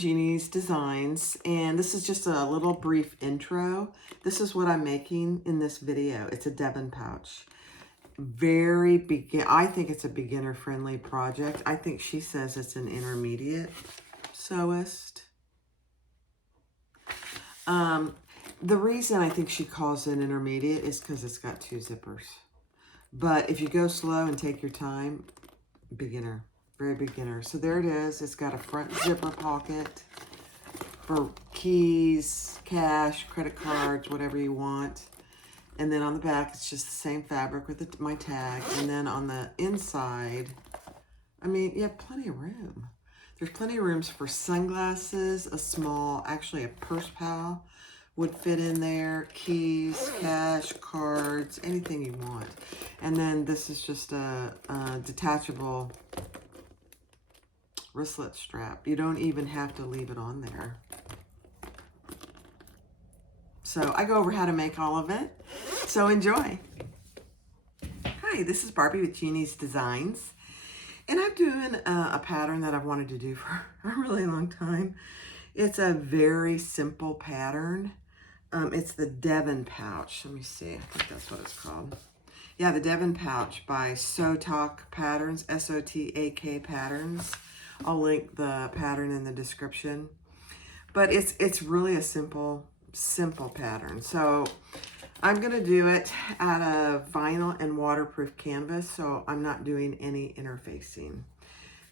Jeannie's Designs, and this is just a little brief intro. This is what I'm making in this video. It's a Devon pouch. I think it's a beginner-friendly project. I think she says it's an intermediate sewist. The reason I think she calls it intermediate is because it's got 2 zippers. But if you go slow and take your time, beginner. Very beginner. So there it is. It's got a front zipper pocket for keys, cash, credit cards, whatever you want. And then on the back, it's just the same fabric with my tag. And then on the inside, I mean, you have plenty of room. There's plenty of rooms for sunglasses, actually a purse pal would fit in there, keys, cash, cards, anything you want. And then this is just a detachable wristlet strap. You don't even have to leave it on there. So I go over how to make all of it. So enjoy. Hi, this is Barbie with Jeannie's Designs. And I'm doing a pattern that I've wanted to do for a really long time. It's a very simple pattern. It's the Devon Pouch. Let me see. I think that's what it's called. Yeah, the Devon Pouch by Sotak Patterns, S-O-T-A-K Patterns. I'll link the pattern in the description. But it's really a simple pattern. So I'm going to do it out of vinyl and waterproof canvas, so I'm not doing any interfacing.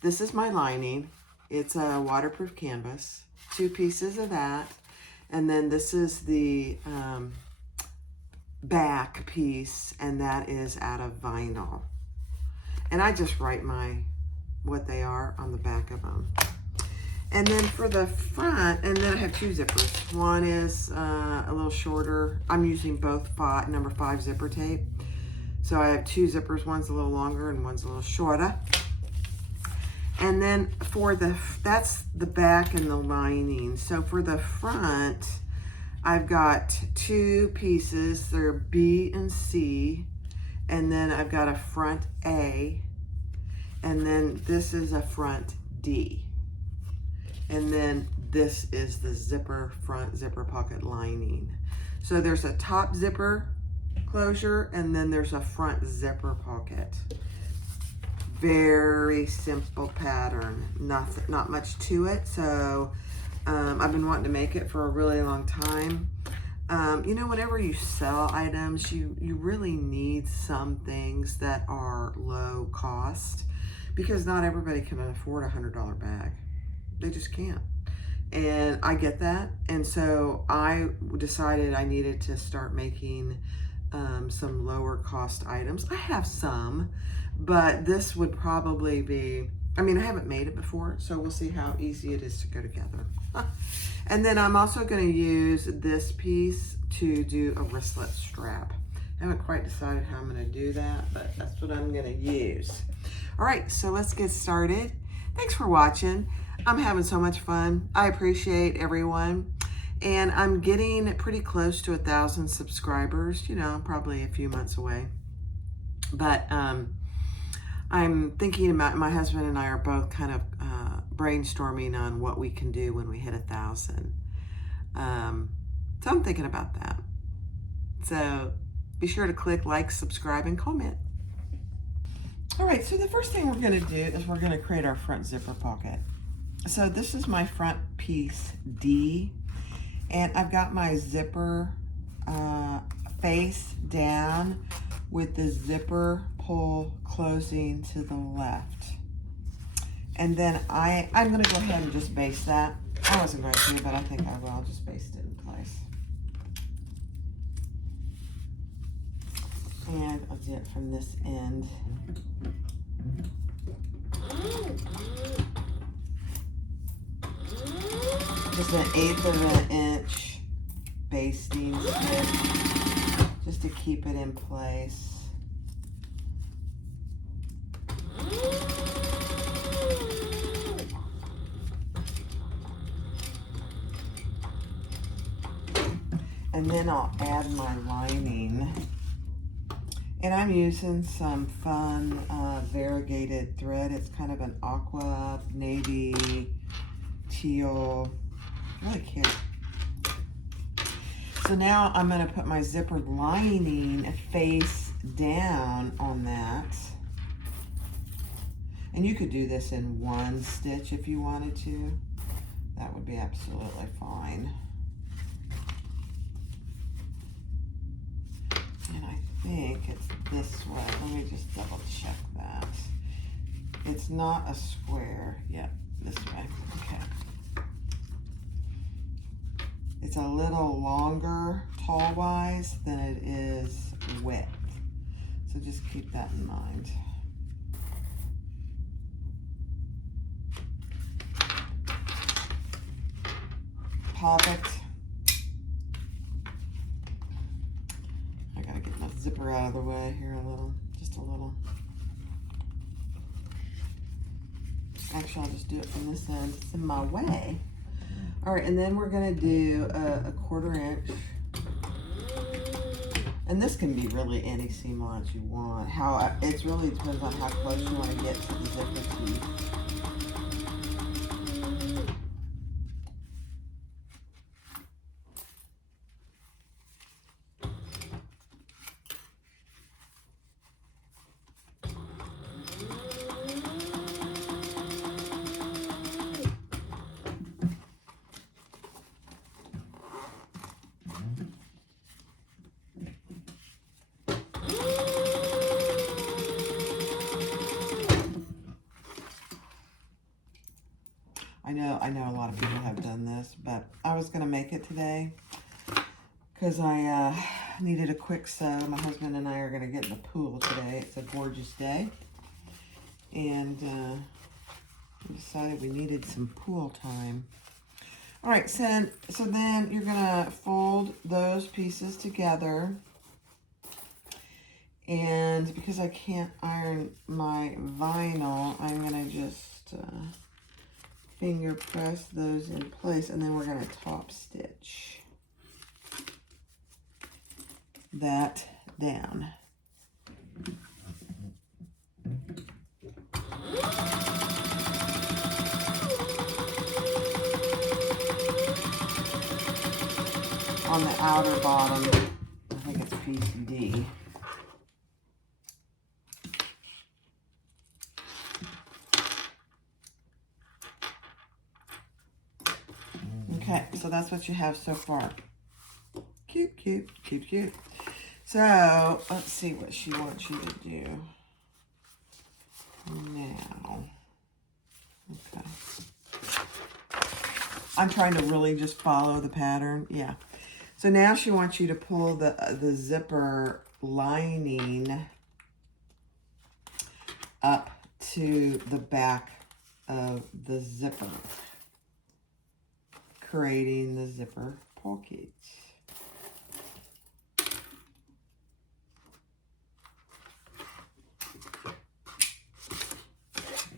This is my lining. It's a waterproof canvas, 2 pieces of that. And then this is the back piece, and that is out of vinyl. And I just write what they are on the back of them. And then for the front, and then I have 2 zippers. One is a little shorter. I'm using both number 5 zipper tape. So I have 2 zippers. One's a little longer and one's a little shorter. And then that's the back and the lining. So for the front, I've got 2 pieces. They're B and C. And then I've got a front A. And then this is a front D. And then this is the front zipper pocket lining. So there's a top zipper closure, and then there's a front zipper pocket. Very simple pattern, not much to it. So I've been wanting to make it for a really long time. You know, whenever you sell items, you really need some things that are low cost, because not everybody can afford a $100 bag. They just can't. And I get that. And so I decided I needed to start making some lower cost items. I have some, but this would probably be, I mean, I haven't made it before, so we'll see how easy it is to go together. And then I'm also going to use this piece to do a wristlet strap. I haven't quite decided how I'm going to do that, but that's what I'm going to use. All right, so let's get started. Thanks for watching. I'm having so much fun. I appreciate everyone. And I'm getting pretty close to 1,000 subscribers. You know, probably a few months away. But I'm thinking about, my husband and I are both kind of brainstorming on what we can do when we hit 1,000. So I'm thinking about that. So be sure to click like, subscribe, and comment. All right, so the first thing we're going to do is we're going to create our front zipper pocket. So this is my front piece D, and I've got my zipper face down with the zipper pull closing to the left. And then I'm going to go ahead and just baste that. I wasn't going to, but I think I will. I'll just baste it in place. And I'll do it from this end. Just 1/8 of an inch basting stick, just to keep it in place. And then I'll add my lining. And I'm using some fun variegated thread. It's kind of an aqua navy teal, really cute. So now I'm going to put my zipper lining face down on that. And you could do this in one stitch if you wanted to. That would be absolutely fine. And I think it's this way. Let me just double check that. It's not a square. Yep, this way. Okay. It's a little longer tall-wise than it is width. So just keep that in mind. Pop it. I gotta get my zipper out of the way here a little, just a little. Actually, I'll just do it from this end. It's in my way. All right, and then we're gonna do a 1/4 inch. And this can be really any seam allowance you want. It really depends on how close you want to get to the zipper teeth. I know a lot of people have done this, but I was going to make it today because I needed a quick sew. My husband and I are going to get in the pool today. It's a gorgeous day. And we decided we needed some pool time. All right, so then you're going to fold those pieces together. And because I can't iron my vinyl, I'm going to just finger press those in place, and then we're going to top stitch that down. On the outer bottom, I think it's piece D. Okay, so that's what you have so far. Cute, cute, cute, cute. So, let's see what she wants you to do now. Okay. I'm trying to really just follow the pattern. Yeah. So now she wants you to pull the zipper lining up to the back of the zipper, creating the zipper pockets.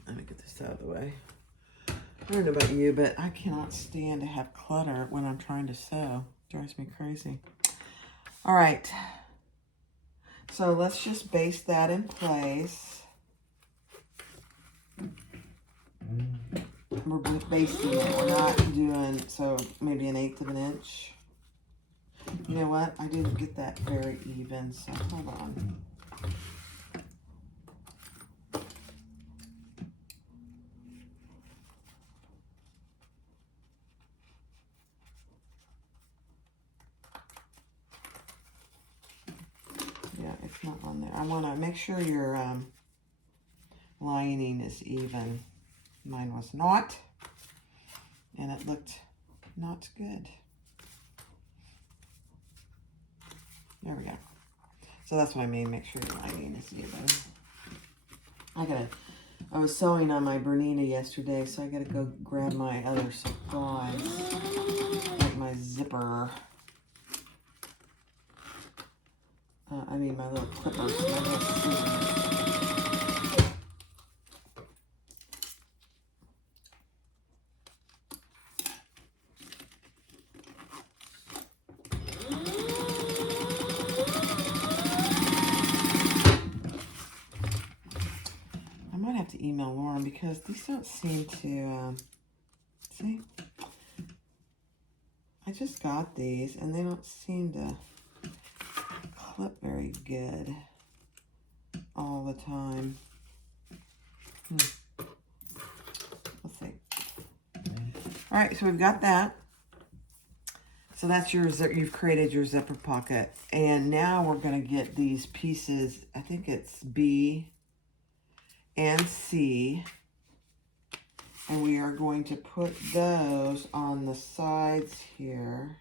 Let me get this out of the way. I don't know about you, but I cannot stand to have clutter when I'm trying to sew. It drives me crazy. All right. So let's just base that in place. We're basting it. We're not doing, so maybe 1/8 of an inch. You know what? I didn't get that very even, so hold on. Yeah, it's not on there. I want to make sure your lining is even. Mine was not, and it looked not good. There we go. So that's what I mean. Make sure your lining is even. I was sewing on my Bernina yesterday, so I gotta go grab my other supplies, like my zipper. I mean my little clippers. My little scissors. Email Lauren because these don't seem to, see, I just got these and they don't seem to clip very good all the time. Let's see. All right, so we've got that. So that's your zip. You've created your zipper pocket. And now we're going to get these pieces. I think it's B and C. And we are going to put those on the sides here.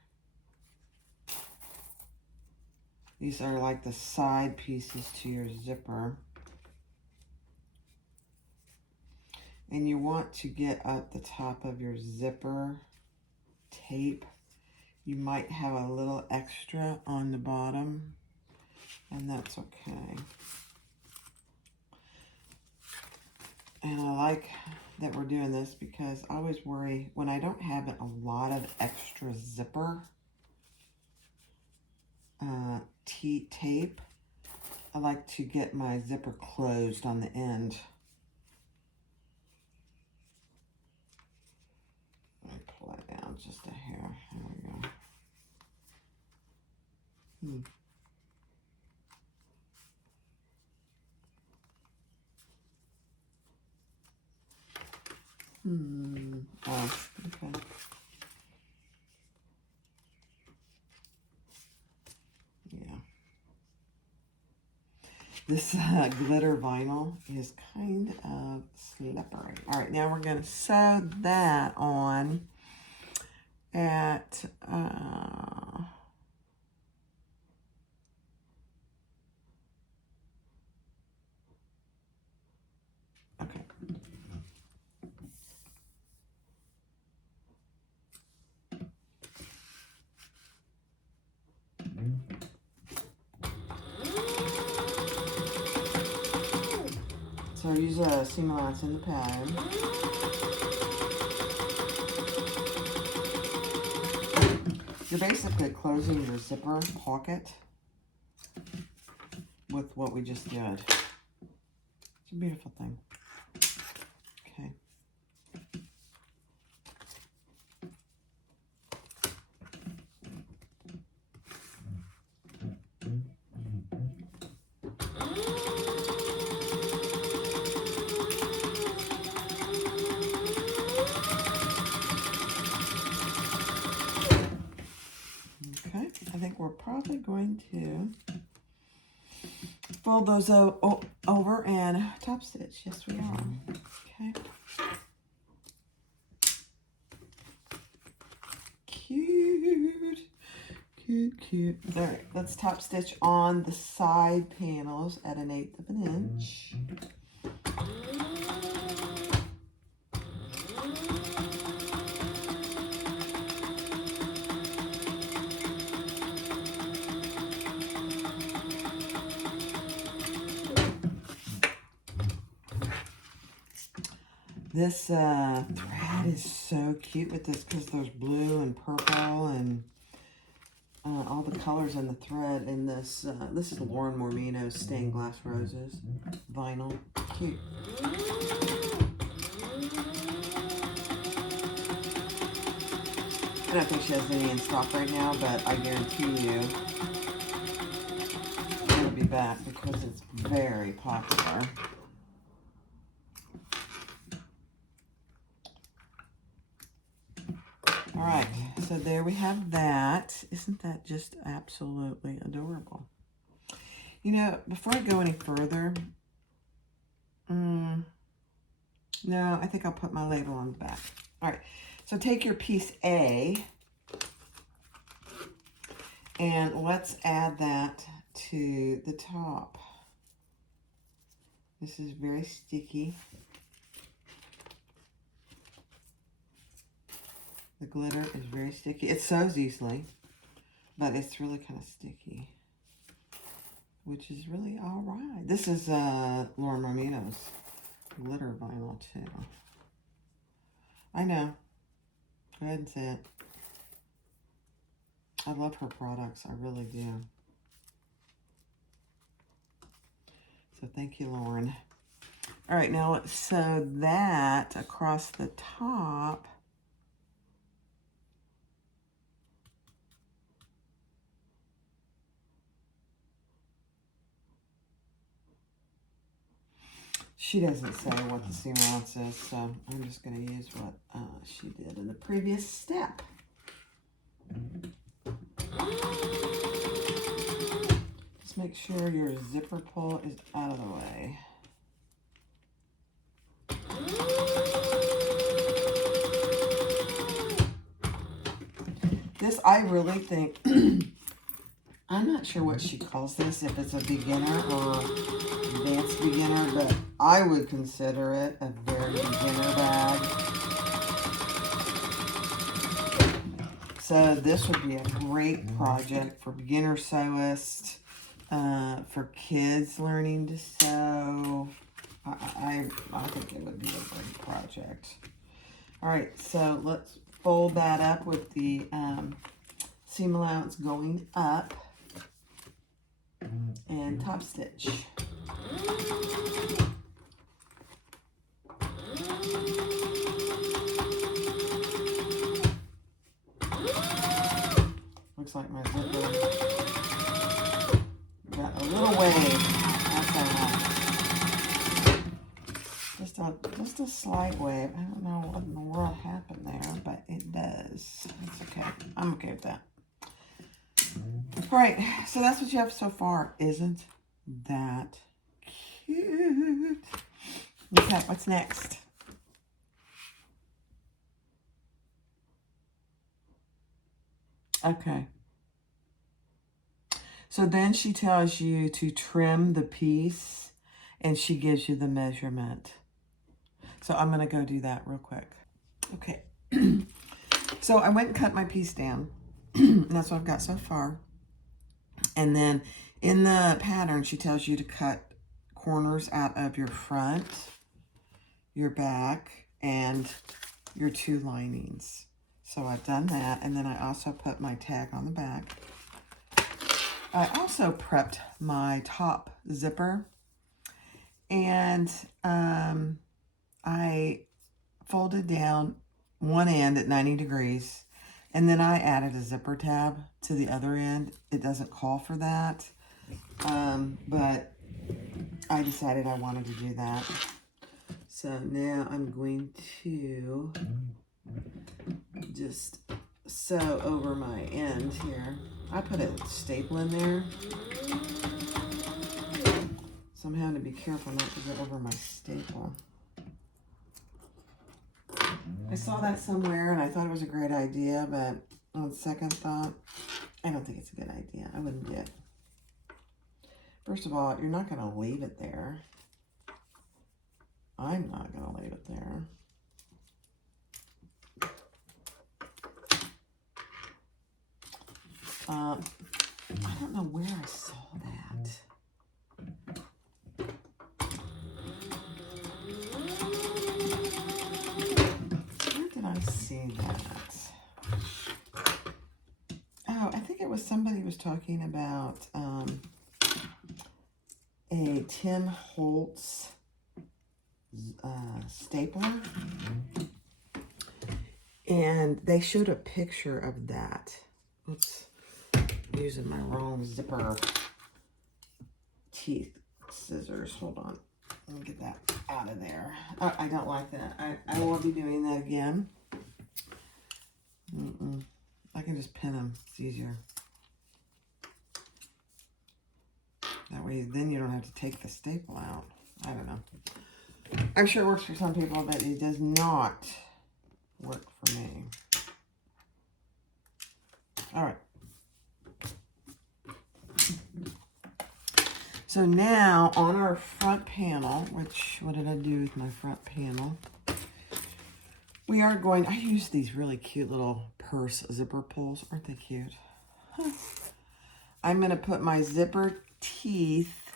These are like the side pieces to your zipper. And you want to get at the top of your zipper tape. You might have a little extra on the bottom, and that's okay. And I like that we're doing this because I always worry when I don't have a lot of extra zipper tape, I like to get my zipper closed on the end. Let me pull that down just a hair. There we go. Oh, okay. Yeah. This glitter vinyl is kind of slippery. All right, now we're going to sew that on at okay. So use a seam allowance in the pattern. You're basically closing your zipper pocket with what we just did. It's a beautiful thing. Okay. Okay, I think we're probably going to fold those over and top stitch. Yes, we are. Okay. Cute. Cute, cute. All right, let's top stitch on the side panels at 1/8 of an inch. This thread is so cute with this because there's blue and purple and all the colors in the thread in this. This is Lauren Mormino's Stained Glass Roses vinyl. Cute. I don't think she has any in stock right now, but I guarantee you it'll be back because it's very popular. All right, so there we have that. Isn't that just absolutely adorable? You know, before I go any further, no, I think I'll put my label on the back. All right, so take your piece A, and let's add that to the top. This is very sticky. The glitter is very sticky. It sews easily, but it's really kind of sticky, which is really all right. This is Lauren Mormino's glitter vinyl too. I know. Go ahead and say it. I love her products. I really do. So thank you, Lauren. All right, now let's sew that across the top She doesn't say what the seam allowance is, so I'm just going to use what she did in the previous step. Just make sure your zipper pull is out of the way. This, I really think, I'm not sure what she calls this, if it's a beginner or advanced beginner, but I would consider it a very beginner bag. So this would be a great project for beginner sewists, for kids learning to sew. I think it would be a great project. All right, so let's fold that up with the seam allowance going up and top stitch. Looks like my zipper got a little wave. That's just a slight wave. I don't know what in the world happened there, but it does. It's okay. I'm okay with that. All right, so that's what you have so far. Isn't that cute? Okay, what's next? Okay. So then she tells you to trim the piece, and she gives you the measurement. So I'm going to go do that real quick. Okay. So I went and cut my piece down. And that's what I've got so far. And then in the pattern, she tells you to cut corners out of your front, your back, and your two linings. So I've done that. And then I also put my tag on the back. I also prepped my top zipper. And I folded down one end at 90 degrees. And then I added a zipper tab to the other end. It doesn't call for that, but I decided I wanted to do that. So now I'm going to just sew over my end here. I put a staple in there, so I'm having to be careful not to go over my staple. I saw that somewhere and I thought it was a great idea, but on second thought, I don't think it's a good idea. I wouldn't do it. First of all, you're not going to leave it there. I'm not going to leave it there. I don't know where I saw that. I see that. Oh, I think it was somebody was talking about a Tim Holtz stapler, and they showed a picture of that. Oops, using my wrong zipper teeth scissors. Hold on, let me get that out of there. Oh, I don't like that. I won't be doing that again. I can just pin them. It's easier. That way, then you don't have to take the staple out. I don't know. I'm sure it works for some people, but it does not work for me. All right. So now on our front panel, which, what did I do with my front panel? We are going, I use these really cute little purse zipper pulls. Aren't they cute? I'm going to put my zipper teeth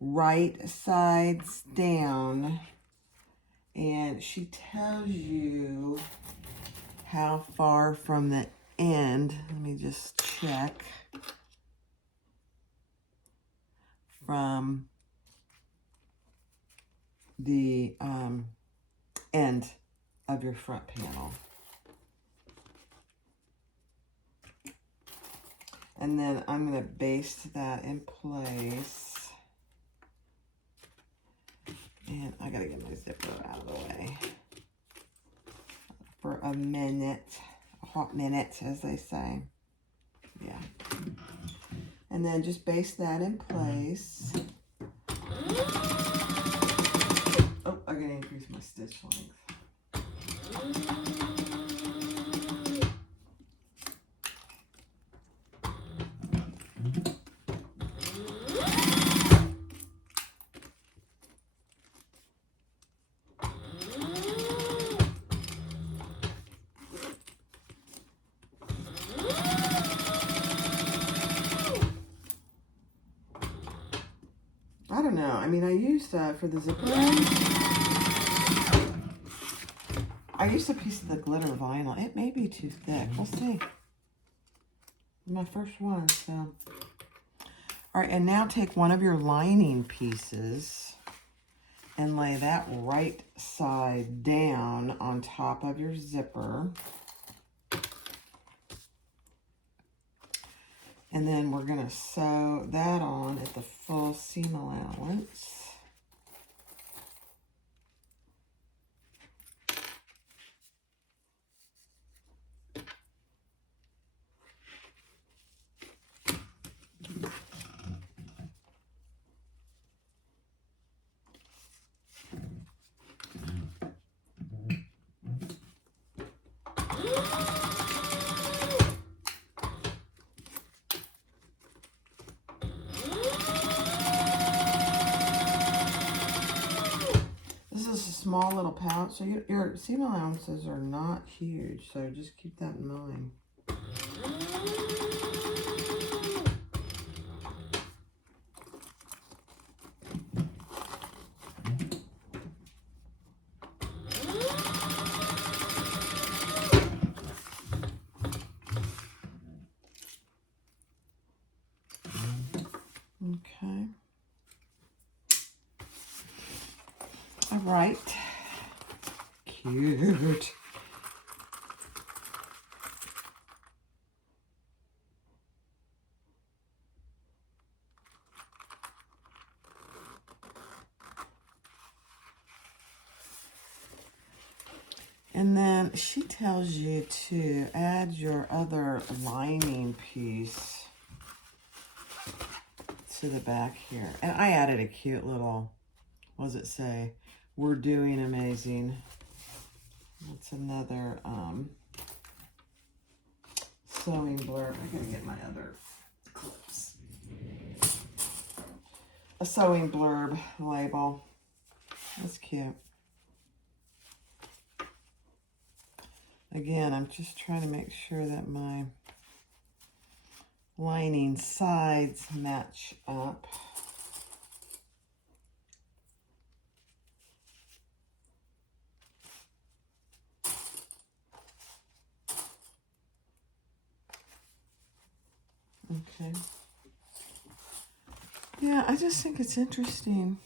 right sides down. And she tells you how far from the end. Let me just check. From the end of your front panel. And then I'm going to baste that in place. And I gotta get my zipper out of the way for a minute, a hot minute, as they say. Yeah. And then just baste that in place. Oh, I gotta increase my stitch length. I don't know. I mean, I used for the zipper ends, I used a piece of the glitter vinyl. It may be too thick. We'll see. My first one, so. All right, and now take one of your lining pieces and lay that right side down on top of your zipper. And then we're going to sew that on at the full seam allowance. Small little pouch, so your seam allowances are not huge, so just keep that in mind. Okay. All right. Cute. And then she tells you to add your other lining piece to the back here. And I added a cute little, what does it say? We're doing amazing. That's another sewing blurb. I gotta get my other clips. A sewing blurb label. That's cute. Again, I'm just trying to make sure that my lining sides match up. Okay. Yeah, I just think it's interesting.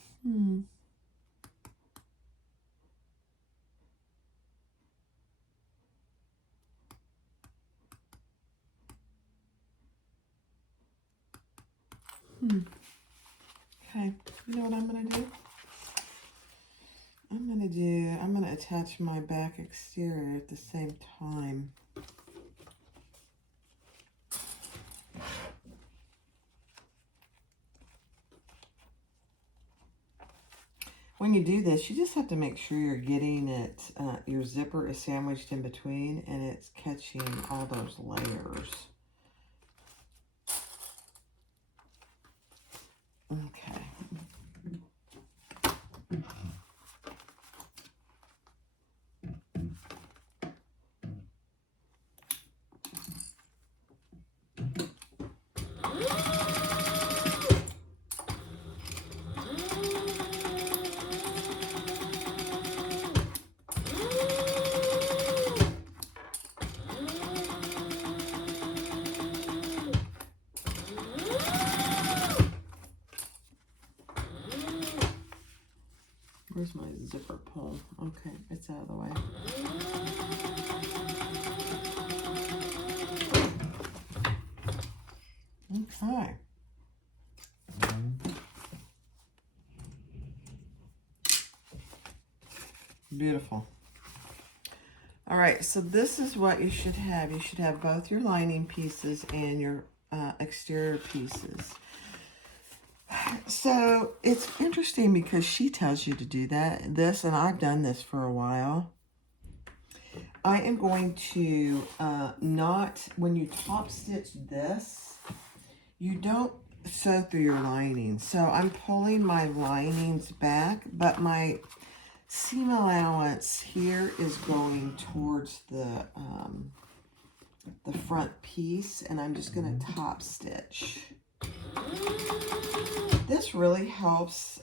Okay, you know what I'm gonna do? I'm gonna attach my back exterior at the same time. When you do this, you just have to make sure you're getting it, your zipper is sandwiched in between and it's catching all those layers. Okay. Where's my zipper pull? Okay, it's out of the way. Okay. Beautiful. All right, so this is what you should have. You should have both your lining pieces and your exterior pieces. So it's interesting because she tells you to do this, and I've done this for a while. I am going to when you top stitch this, you don't sew through your lining. So I'm pulling my linings back, but my seam allowance here is going towards the front piece, and I'm just going to top stitch. This really helps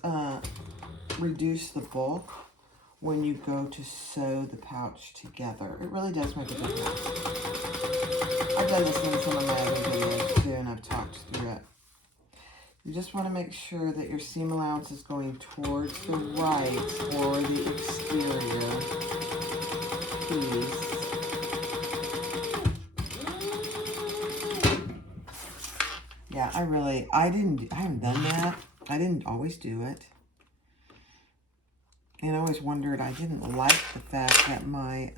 reduce the bulk when you go to sew the pouch together. It really does make a difference. I've done this in some of my other videos too, and I've talked through it. You just want to make sure that your seam allowance is going towards the right or the exterior piece. Yeah, I haven't done that. I didn't always do it. And I always wondered, I didn't like the fact that my,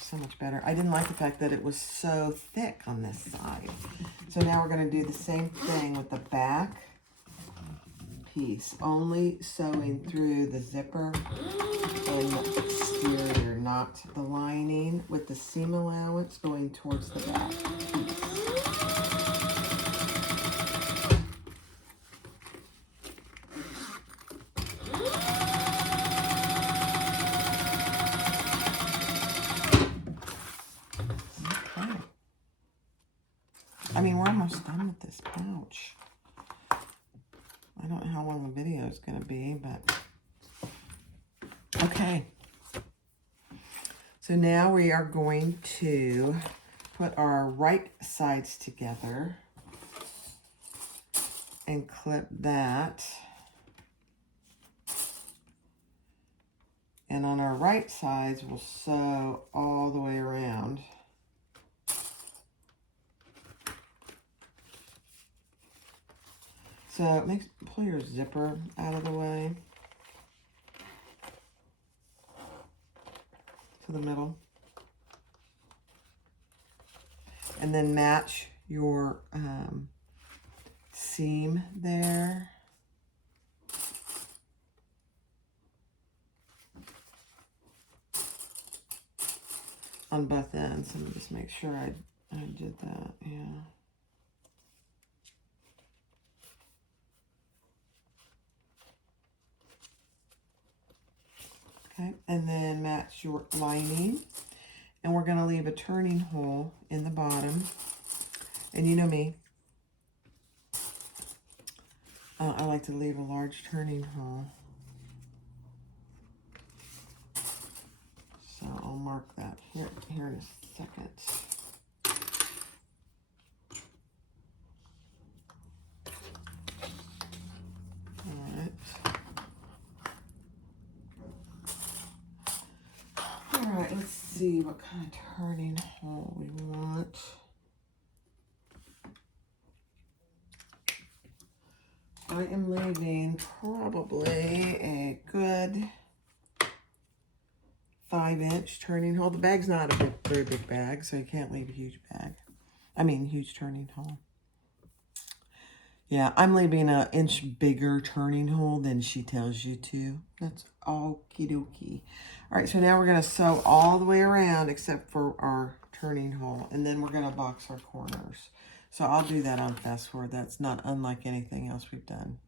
so much better. I didn't like the fact that it was so thick on this side. So now we're going to do the same thing with the back piece, only sewing through the zipper and the exterior, not the lining, with the seam allowance going towards the back piece. I mean, we're almost done with this pouch. I don't know how long the video is going to be, but okay. So now we are going to put our right sides together and clip that. And on our right sides, we'll sew all the way around. So pull your zipper out of the way to the middle. And then match your seam there. On both ends. Let me just make sure I did that, yeah. Okay, and then match your lining. And we're going to leave a turning hole in the bottom. And you know me, I like to leave a large turning hole. So I'll mark that here in a second. All right, let's see what kind of turning hole we want. I am leaving probably a good 5-inch turning hole. The bag's not a very big bag, so you can't leave a huge bag. Huge turning hole. Yeah, I'm leaving an inch bigger turning hole than she tells you to. That's okie dokie. All right, so now we're going to sew all the way around except for our turning hole, and then we're going to box our corners. So I'll do that on fast forward. That's not unlike anything else we've done.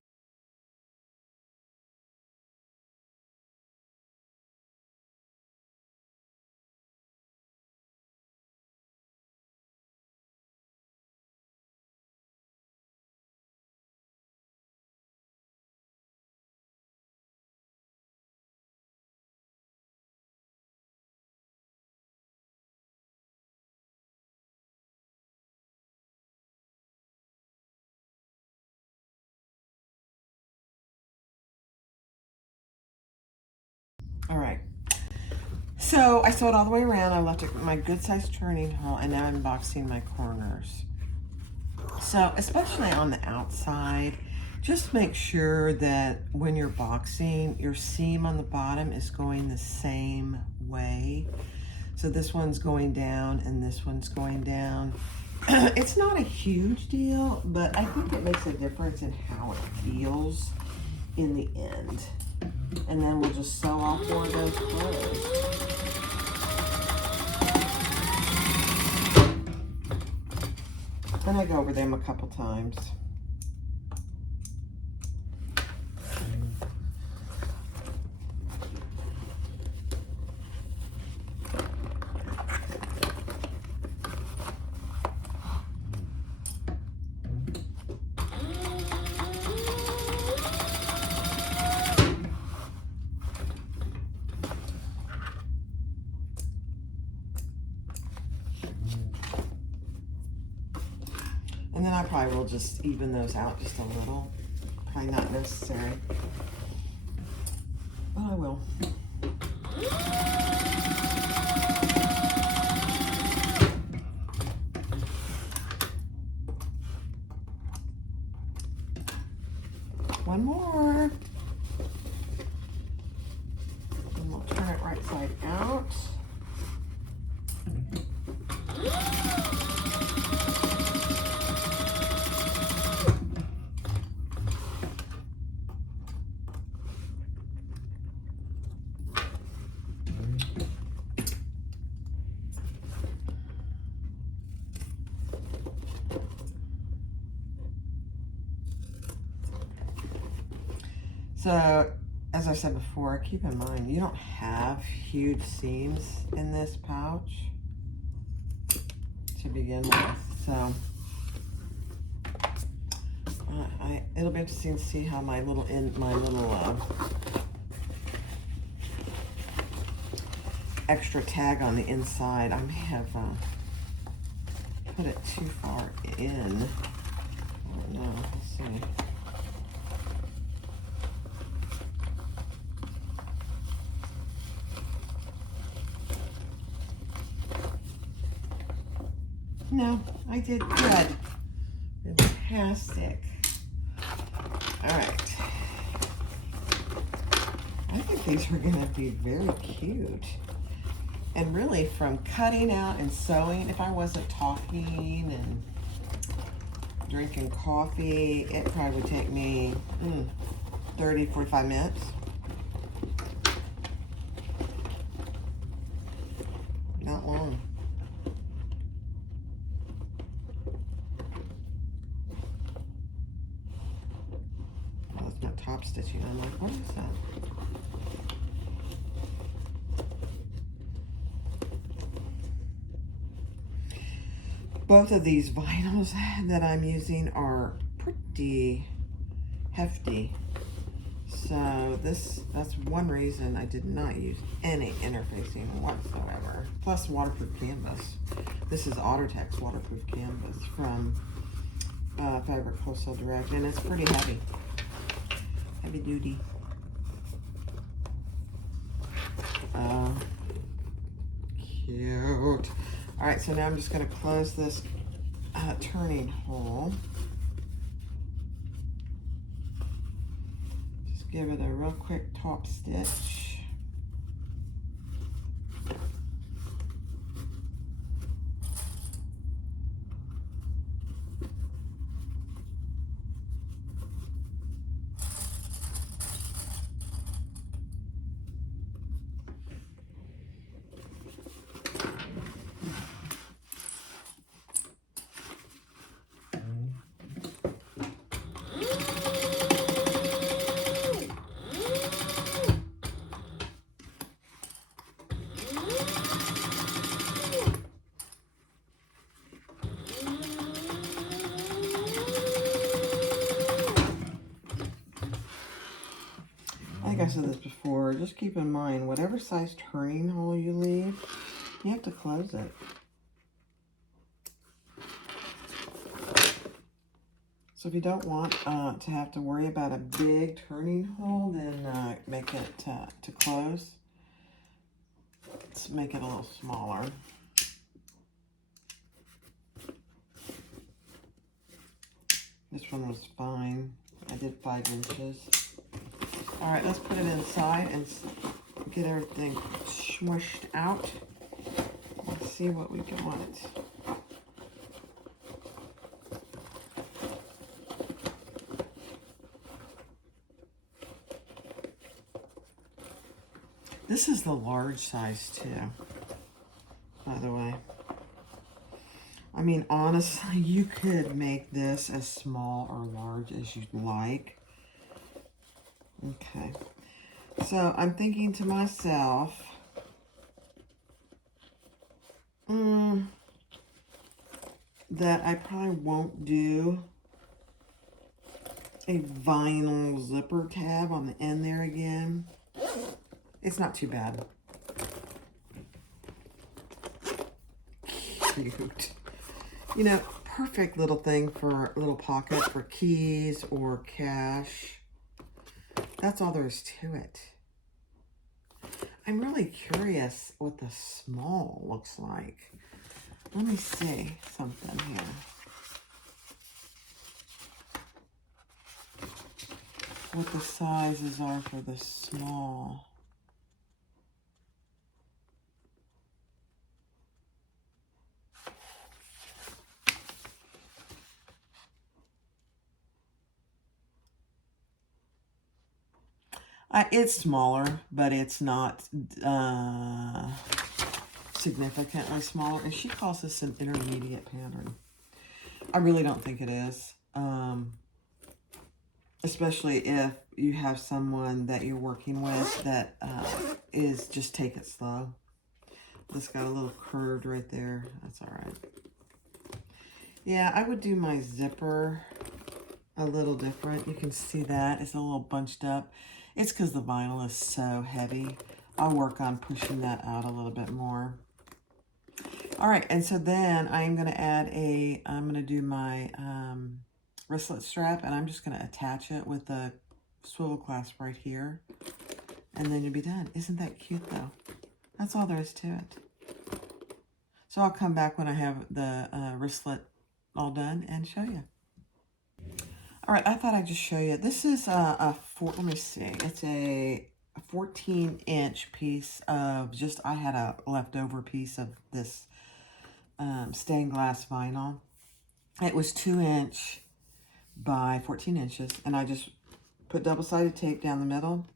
All right, so I sewed all the way around. I left my good sized turning hole, and now I'm boxing my corners. So especially on the outside, Just make sure that when you're boxing, your seam on the bottom is going the same way. So this one's going down and this one's going down. It's not a huge deal, but I think it makes a difference in how it feels in the end. And then we'll just sew all 4 of those closed. And I go over them a couple times. And then I probably will just even those out just a little. Probably not necessary, but I will. One more. And we'll turn it right side out. So, as I said before, keep in mind, you don't have huge seams in this pouch to begin with. So, it'll be interesting to see how my little extra tag on the inside, I may have put it too far in. I don't know. Let's see. No, I did good. Fantastic. All right. I think these are going to be very cute. And really, from cutting out and sewing, if I wasn't talking and drinking coffee, it probably would take me 30, 45 minutes. Not long. Not top stitching. I'm like, what is that? Both of these vinyls that I'm using are pretty hefty. So that's one reason I did not use any interfacing whatsoever. Plus waterproof canvas. This is Ottertex waterproof canvas from Fabric Wholesale Direct, and it's pretty heavy. Heavy duty. Cute. All right, so now I'm just going to close this turning hole. Just give it a real quick top stitch. Like I said this before, just keep in mind, whatever size turning hole you leave, you have to close it. So if you don't want to have to worry about a big turning hole, then make it to close. Let's make it a little smaller. This one was fine. I did 5 inches. All right, let's put it inside and get everything smushed out. Let's see what we got. This is the large size too, by the way. I mean, honestly, you could make this as small or large as you'd like. Okay, so I'm thinking to myself, that I probably won't do a vinyl zipper tab on the end there again. It's not too bad. Cute. You know, perfect little thing for a little pocket for keys or cash. That's all there is to it. I'm really curious what the small looks like. Let me see something here. What the sizes are for the small. It's smaller, but it's not significantly smaller. And she calls this an intermediate pattern. I really don't think it is. Especially if you have someone that you're working with that is just take it slow. This got a little curved right there. That's all right. Yeah, I would do my zipper a little different. You can see that. It's a little bunched up. It's because the vinyl is so heavy. I'll work on pushing that out a little bit more. All right, and so then I'm going to add I'm going to do my wristlet strap, and I'm just going to attach it with the swivel clasp right here, and then you'll be done. Isn't that cute, though? That's all there is to it. So I'll come back when I have the wristlet all done and show you. All right, I thought I'd just show you. This is let me see. It's a 14-inch piece of I had a leftover piece of this stained glass vinyl. It was 2-inch by 14 inches, and I just put double-sided tape down the middle.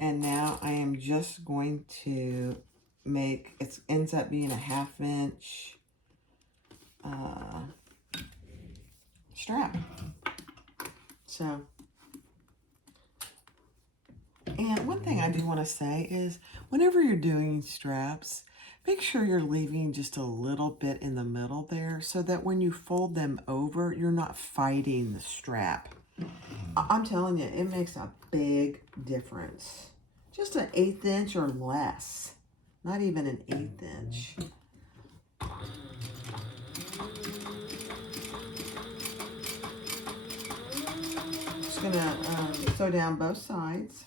And now I am just going to make, it ends up being a 1/2-inch strap. So, and one thing I do want to say is, whenever you're doing straps, make sure you're leaving just a little bit in the middle there so that when you fold them over, you're not fighting the strap. I'm telling you, it makes a big difference. Just an 1/8 inch or less. Not even an 1/8 inch. Just gonna sew down both sides.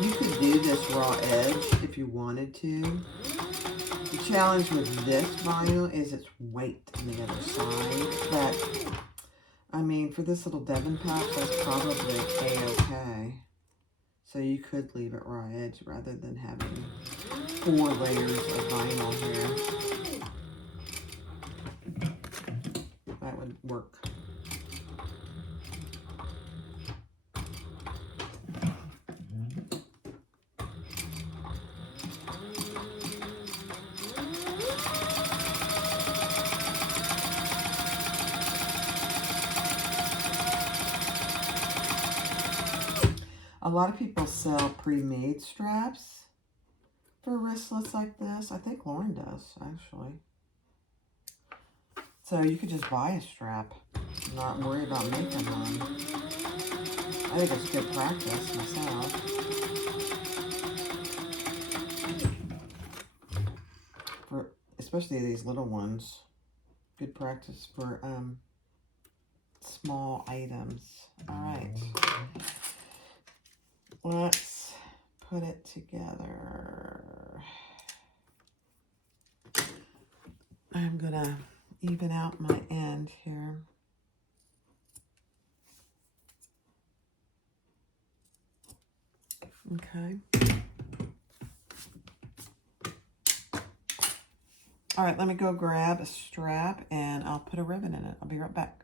You could do this raw edge if you wanted to. The challenge with this vinyl is its weight on the other side. But, I mean, for this little Devon Pouch, that's probably a-okay. So you could leave it raw edge rather than having 4 layers of vinyl here. That would work. A lot of people sell pre-made straps for wristlets like this. I think Lauren does, actually. So you could just buy a strap, not worry about making one. I think it's good practice myself. For especially these little ones. Good practice for small items. All right. Let's put it together. I'm gonna even out my end here. Okay. All right, let me go grab a strap and I'll put a ribbon in it. I'll be right back.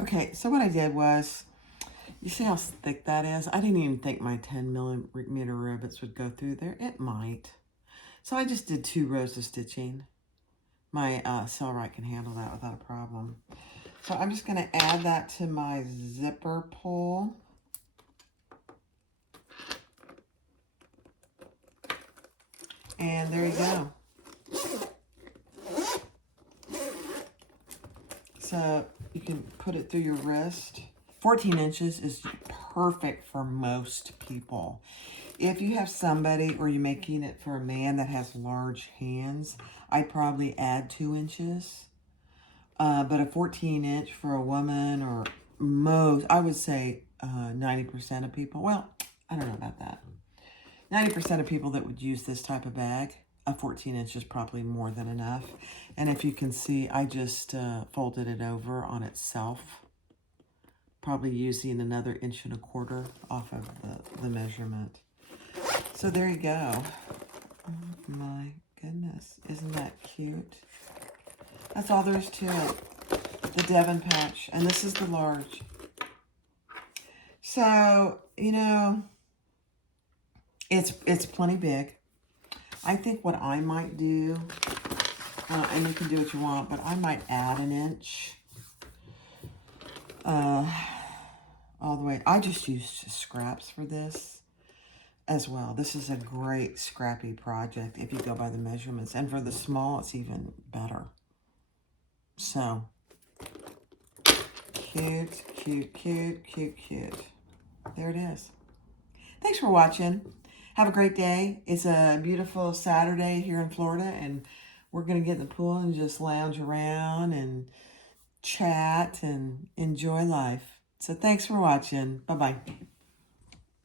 Okay, so what I did was, you see how thick that is? I didn't even think my 10mm rivets would go through there. It might. So I just did 2 rows of stitching. My Cellrite can handle that without a problem. So I'm just going to add that to my zipper pull. And there you go. So you can put it through your wrist. 14 inches is perfect for most people. If you have somebody or you're making it for a man that has large hands, I'd probably add 2 inches. But a 14 inch for a woman, or most, I would say 90% of people, well, I don't know about that. 90% of people that would use this type of bag, a 14 inch is probably more than enough. And if you can see, I just folded it over on itself, probably using another 1.25 inches off of the measurement. So there you go. Oh my goodness, isn't that cute? That's all there is to it. The Devon Pouch, and this is the large. So, you know, it's plenty big. I think what I might do, and you can do what you want, but I might add 1 inch all the way. I just used scraps for this as well. This is a great scrappy project if you go by the measurements. And for the small, it's even better. So, cute, cute, cute, cute, cute. There it is. Thanks for watching. Have a great day. It's a beautiful Saturday here in Florida, and we're going to get in the pool and just lounge around and chat and enjoy life. So thanks for watching. Bye-bye.